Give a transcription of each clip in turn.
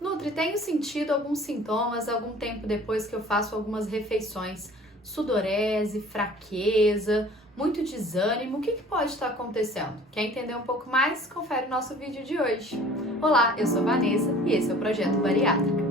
Nutri, tenho sentido alguns sintomas algum tempo depois que eu faço algumas refeições. Sudorese, fraqueza, muito desânimo. O que pode estar acontecendo? Quer entender um pouco mais? Confere o nosso vídeo de hoje. Olá, eu sou Vanessa e esse é o Projeto Bariátrica.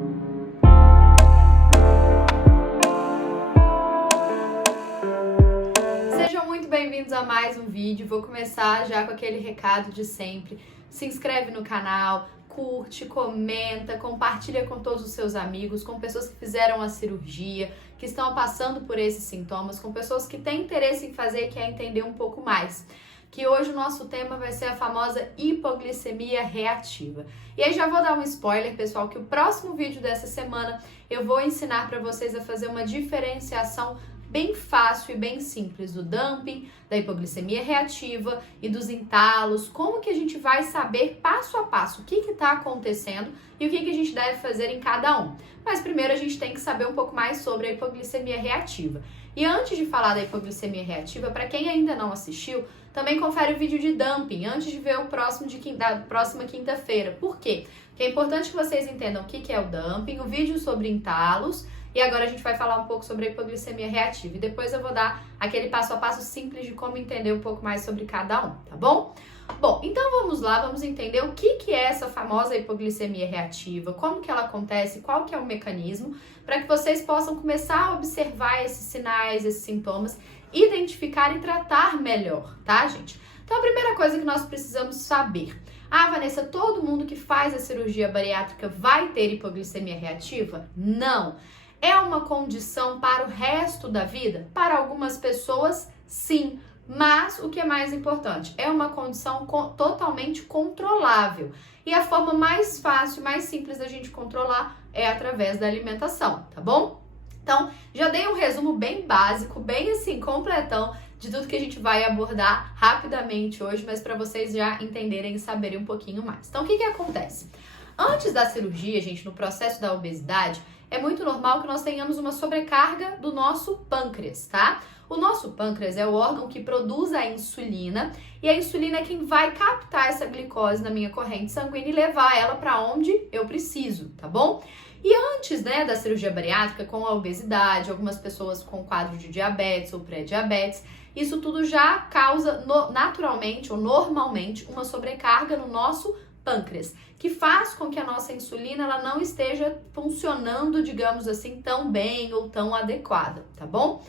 Sejam muito bem-vindos a mais um vídeo. Vou começar já com aquele recado de sempre. Se inscreve no canal, curte, comenta, compartilha com todos os seus amigos, com pessoas que fizeram a cirurgia, que estão passando por esses sintomas, com pessoas que têm interesse em fazer e querem entender um pouco mais. Que hoje o nosso tema vai ser a famosa hipoglicemia reativa. E aí já vou dar um spoiler, pessoal, que o próximo vídeo dessa semana eu vou ensinar para vocês a fazer uma diferenciação bem fácil e bem simples do dumping, da hipoglicemia reativa e dos entalos, como que a gente vai saber passo a passo o que está acontecendo e o que a gente deve fazer em cada um. Mas primeiro a gente tem que saber um pouco mais sobre a hipoglicemia reativa. E antes de falar da hipoglicemia reativa, para quem ainda não assistiu, também confere o vídeo de dumping antes de ver o próximo da próxima quinta-feira. Por quê? Porque é importante que vocês entendam o que é o dumping, o vídeo sobre entalos. E agora a gente vai falar um pouco sobre a hipoglicemia reativa e depois eu vou dar aquele passo a passo simples de como entender um pouco mais sobre cada um, tá bom? Bom, então vamos lá, vamos entender o que é essa famosa hipoglicemia reativa, como que ela acontece, qual que é o mecanismo, para que vocês possam começar a observar esses sinais, esses sintomas, identificar e tratar melhor, tá, gente? Então a primeira coisa que nós precisamos saber: Vanessa, todo mundo que faz a cirurgia bariátrica vai ter hipoglicemia reativa? Não! É uma condição para o resto da vida? Para algumas pessoas, sim. Mas o que é mais importante? É uma condição totalmente controlável. E a forma mais fácil, mais simples da gente controlar é através da alimentação, tá bom? Então, já dei um resumo bem básico, bem assim, completão, de tudo que a gente vai abordar rapidamente hoje, mas para vocês já entenderem e saberem um pouquinho mais. Então, o que acontece? Antes da cirurgia, gente, no processo da obesidade, é muito normal que nós tenhamos uma sobrecarga do nosso pâncreas, tá? O nosso pâncreas é o órgão que produz a insulina e a insulina é quem vai captar essa glicose na minha corrente sanguínea e levar ela para onde eu preciso, tá bom? E antes, da cirurgia bariátrica, com a obesidade, algumas pessoas com quadro de diabetes ou pré-diabetes, isso tudo já causa naturalmente ou normalmente uma sobrecarga no nosso pâncreas, que faz com que a nossa insulina ela não esteja funcionando, digamos assim, tão bem ou tão adequada, tá bom?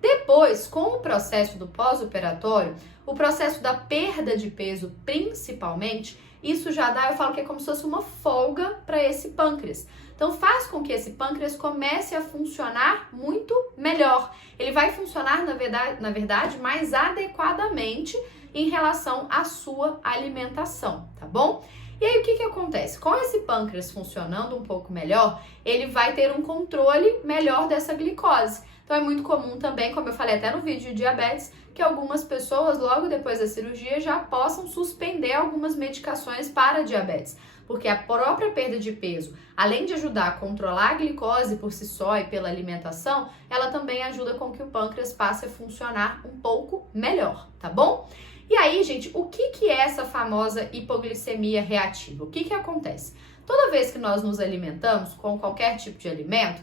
Depois, com o processo do pós-operatório, o processo da perda de peso principalmente, isso já dá, eu falo que é como se fosse uma folga para esse pâncreas. Então faz com que esse pâncreas comece a funcionar muito melhor. Ele vai funcionar, na verdade, mais adequadamente em relação à sua alimentação, tá bom? E aí o que acontece? Com esse pâncreas funcionando um pouco melhor, ele vai ter um controle melhor dessa glicose. Então é muito comum também, como eu falei até no vídeo de diabetes, que algumas pessoas logo depois da cirurgia já possam suspender algumas medicações para diabetes. Porque a própria perda de peso, além de ajudar a controlar a glicose por si só e pela alimentação, ela também ajuda com que o pâncreas passe a funcionar um pouco melhor, tá bom? E aí, gente, o que é essa famosa hipoglicemia reativa? O que acontece? Toda vez que nós nos alimentamos com qualquer tipo de alimento,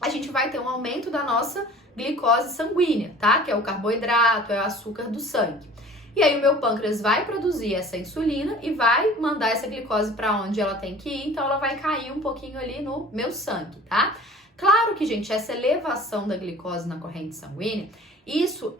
a gente vai ter um aumento da nossa glicose sanguínea, tá? Que é o carboidrato, é o açúcar do sangue. E aí o meu pâncreas vai produzir essa insulina e vai mandar essa glicose para onde ela tem que ir, então ela vai cair um pouquinho ali no meu sangue, tá? Claro que, gente, essa elevação da glicose na corrente sanguínea, isso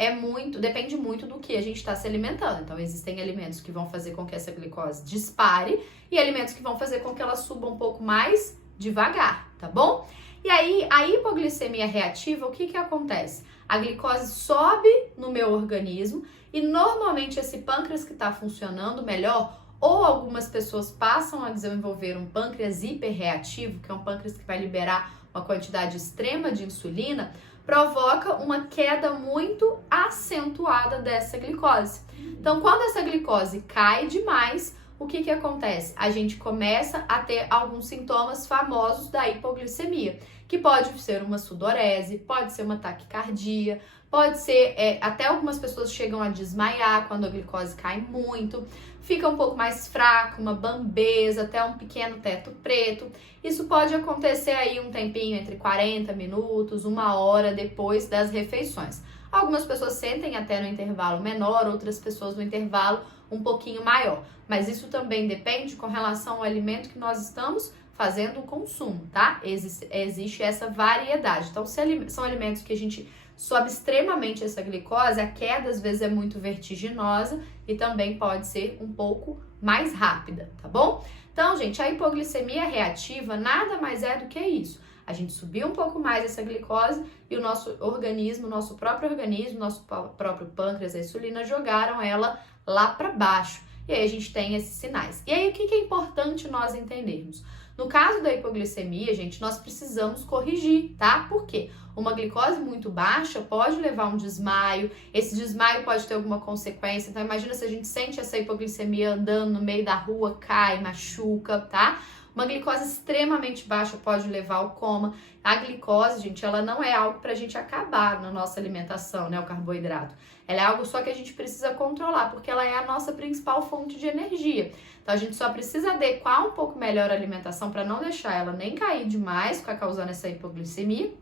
depende muito do que a gente está se alimentando. Então, existem alimentos que vão fazer com que essa glicose dispare e alimentos que vão fazer com que ela suba um pouco mais devagar, tá bom? E aí, a hipoglicemia reativa, o que acontece? A glicose sobe no meu organismo e normalmente esse pâncreas que está funcionando melhor, ou algumas pessoas passam a desenvolver um pâncreas hiperreativo, que é um pâncreas que vai liberar uma quantidade extrema de insulina, provoca uma queda muito acentuada dessa glicose. Então, quando essa glicose cai demais, o que acontece? A gente começa a ter alguns sintomas famosos da hipoglicemia, que pode ser uma sudorese, pode ser uma taquicardia, pode ser, até algumas pessoas chegam a desmaiar quando a glicose cai muito, fica um pouco mais fraco, uma bambeza, até um pequeno teto preto. Isso pode acontecer aí um tempinho entre 40 minutos, 1 hora depois das refeições. Algumas pessoas sentem até no intervalo menor, outras pessoas no intervalo um pouquinho maior. Mas isso também depende com relação ao alimento que nós estamos fazendo o consumo, tá? Existe essa variedade. Então, se são alimentos que a gente sobe extremamente essa glicose, a queda às vezes é muito vertiginosa e também pode ser um pouco mais rápida, tá bom? Então, gente, a hipoglicemia reativa nada mais é do que isso. A gente subiu um pouco mais essa glicose e o nosso organismo, nosso próprio pâncreas, a insulina, jogaram ela lá para baixo. E aí a gente tem esses sinais. E aí o que é importante nós entendermos? No caso da hipoglicemia, gente, nós precisamos corrigir, tá? Por quê? Uma glicose muito baixa pode levar a um desmaio, esse desmaio pode ter alguma consequência. Então imagina se a gente sente essa hipoglicemia andando no meio da rua, cai, machuca, tá? Uma glicose extremamente baixa pode levar ao coma. A glicose, gente, ela não é algo pra gente acabar na nossa alimentação, né? O carboidrato. Ela é algo só que a gente precisa controlar, porque ela é a nossa principal fonte de energia. Então a gente só precisa adequar um pouco melhor a alimentação para não deixar ela nem cair demais, ficar causando essa hipoglicemia,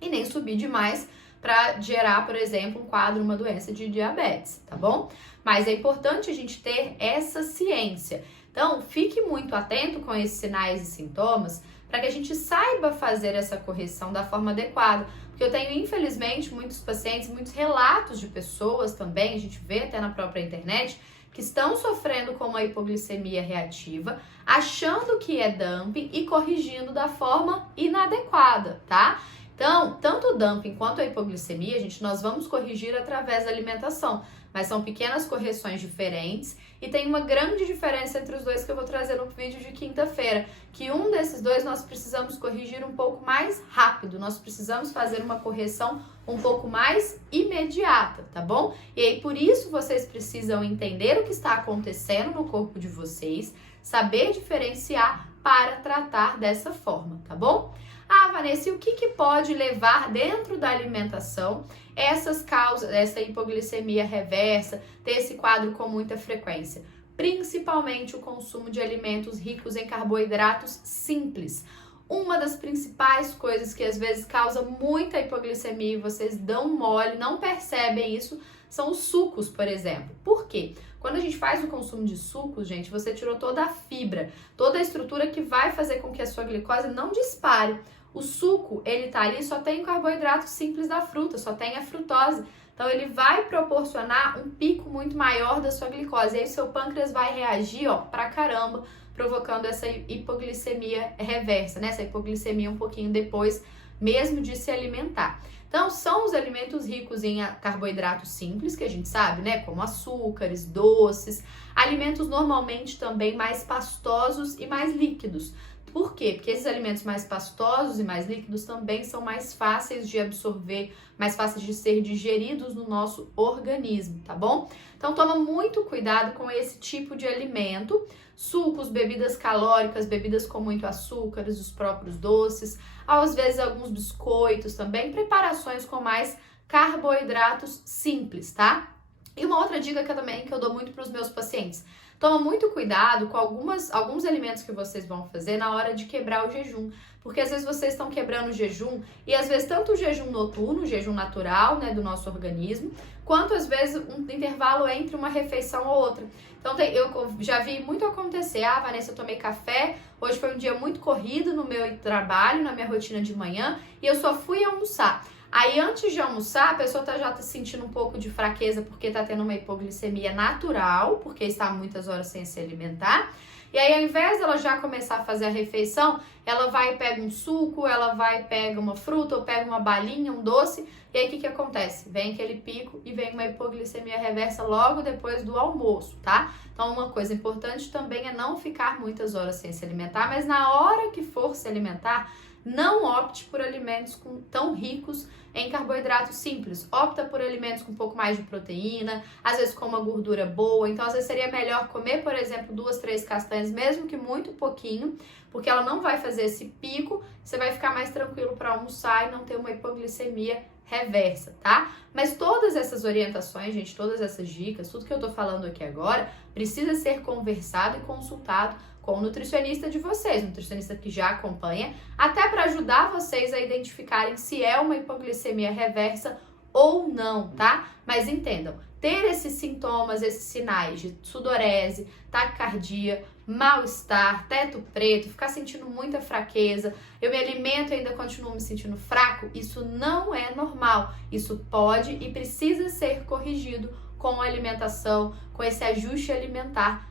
e nem subir demais para gerar, por exemplo, um quadro, uma doença de diabetes, tá bom? Mas é importante a gente ter essa ciência. Então, fique muito atento com esses sinais e sintomas para que a gente saiba fazer essa correção da forma adequada. Porque eu tenho, infelizmente, muitos pacientes, muitos relatos de pessoas também, a gente vê até na própria internet, que estão sofrendo com uma hipoglicemia reativa, achando que é dumping e corrigindo da forma inadequada, tá? Então, tanto o dumping quanto a hipoglicemia, gente, nós vamos corrigir através da alimentação, mas são pequenas correções diferentes e tem uma grande diferença entre os dois que eu vou trazer no vídeo de quinta-feira, que um desses dois nós precisamos corrigir um pouco mais rápido, nós precisamos fazer uma correção um pouco mais imediata, tá bom? E aí, por isso, vocês precisam entender o que está acontecendo no corpo de vocês, saber diferenciar para tratar dessa forma, tá bom? Ah, Vanessa, e o que pode levar dentro da alimentação essas causas, essa hipoglicemia reversa, ter esse quadro com muita frequência? Principalmente o consumo de alimentos ricos em carboidratos simples. Uma das principais coisas que às vezes causa muita hipoglicemia e vocês dão mole, não percebem isso, são os sucos, por exemplo. Por quê? Quando a gente faz o consumo de sucos, gente, você tirou toda a fibra, toda a estrutura que vai fazer com que a sua glicose não dispare. O suco, ele tá ali, só tem o carboidrato simples da fruta, só tem a frutose. Então, ele vai proporcionar um pico muito maior da sua glicose. E aí, o seu pâncreas vai reagir, ó, pra caramba, provocando essa hipoglicemia reversa, né? Essa hipoglicemia um pouquinho depois, mesmo de se alimentar. Então, são os alimentos ricos em carboidratos simples, que a gente sabe, né? Como açúcares, doces, alimentos normalmente também mais pastosos e mais líquidos. Por quê? Porque esses alimentos mais pastosos e mais líquidos também são mais fáceis de absorver, mais fáceis de ser digeridos no nosso organismo, tá bom? Então, toma muito cuidado com esse tipo de alimento. Sucos, bebidas calóricas, bebidas com muito açúcares, os próprios doces, às vezes alguns biscoitos também, preparações com mais carboidratos simples, tá? E uma outra dica que eu dou muito para os meus pacientes: toma muito cuidado com alguns alimentos que vocês vão fazer na hora de quebrar o jejum, porque às vezes vocês estão quebrando o jejum e às vezes tanto o jejum noturno, o jejum natural, né, do nosso organismo, quanto às vezes um intervalo entre uma refeição ou outra. Então eu já vi muito acontecer: ah, Vanessa, eu tomei café, hoje foi um dia muito corrido no meu trabalho, na minha rotina de manhã, e eu só fui almoçar. Aí, antes de almoçar, a pessoa já tá sentindo um pouco de fraqueza porque tá tendo uma hipoglicemia natural, porque está muitas horas sem se alimentar. E aí, ao invés dela já começar a fazer a refeição, ela vai e pega um suco, ela vai e pega uma fruta, ou pega uma balinha, um doce. E aí, o que acontece? Vem aquele pico e vem uma hipoglicemia reversa logo depois do almoço, tá? Então, uma coisa importante também é não ficar muitas horas sem se alimentar, mas na hora que for se alimentar, não opte por alimentos tão ricos em carboidratos simples. Opta por alimentos com um pouco mais de proteína, às vezes com uma gordura boa. Então, às vezes seria melhor comer, por exemplo, 2, 3 castanhas, mesmo que muito pouquinho, porque ela não vai fazer esse pico. Você vai ficar mais tranquilo para almoçar e não ter uma hipoglicemia reversa, tá? Mas todas essas orientações, gente, todas essas dicas, tudo que eu tô falando aqui agora, precisa ser conversado e consultado com o nutricionista de vocês, nutricionista que já acompanha, até para ajudar vocês a identificarem se é uma hipoglicemia reversa ou não, tá? Mas entendam, ter esses sintomas, esses sinais de sudorese, taquicardia, mal-estar, teto preto, ficar sentindo muita fraqueza, eu me alimento e ainda continuo me sentindo fraco, isso não é normal. Isso pode e precisa ser corrigido com a alimentação, com esse ajuste alimentar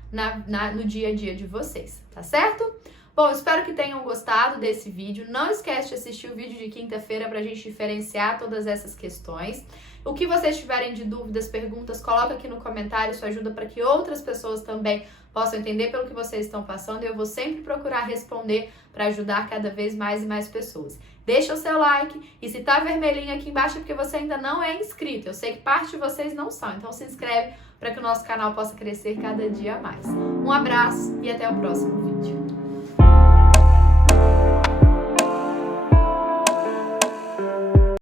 no dia a dia de vocês, tá certo? Bom, espero que tenham gostado desse vídeo. Não esquece de assistir o vídeo de quinta-feira pra gente diferenciar todas essas questões. O que vocês tiverem de dúvidas, perguntas, coloca aqui no comentário, isso ajuda para que outras pessoas também possam entender pelo que vocês estão passando e eu vou sempre procurar responder para ajudar cada vez mais e mais pessoas. Deixa o seu like e se tá vermelhinho aqui embaixo é porque você ainda não é inscrito. Eu sei que parte de vocês não são, então se inscreve para que o nosso canal possa crescer cada dia mais. Um abraço e até o próximo vídeo.